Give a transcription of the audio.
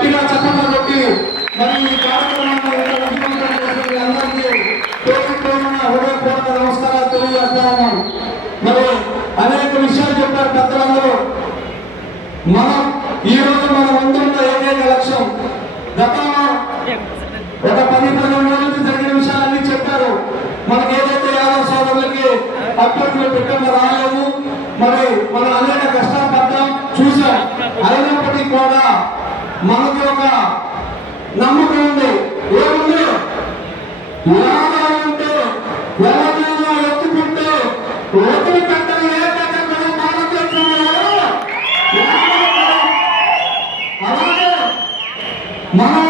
గట్టిగా చక్కగా కొట్టి మరి ఈ కార్యక్రమాన్ని అందరికీ హృదయపూర్వక నమస్కారాలు తెలియజేస్తా ఉన్నాం. మరి అనేక విషయాలు చెప్పారు పెద్దలందరూ. మనం ఈ రోజు మన ముందున్న ఏకైక లక్ష్యం గతంలో ఒక 10-15 రోజుల నుంచి జరిగిన విషయాలన్నీ చెప్పారు. మనకి ఏదైతే యాదవ్ సోదరులకి అభ్యర్థులు పెట్టడం రాలేదు, మరి మనం అనేక కష్టాలు పడ్డాం చూసాం. అయినప్పటికీ కూడా మనకి ఒక నమ్మకం ఉంది. ఏముంది? యాదవ్ ఉంటే ఎవరైనా ఎత్తుకుంటే ఓటుని పెట్టని ఏకైక కులం భారతదేశంలో. అలాగే మనం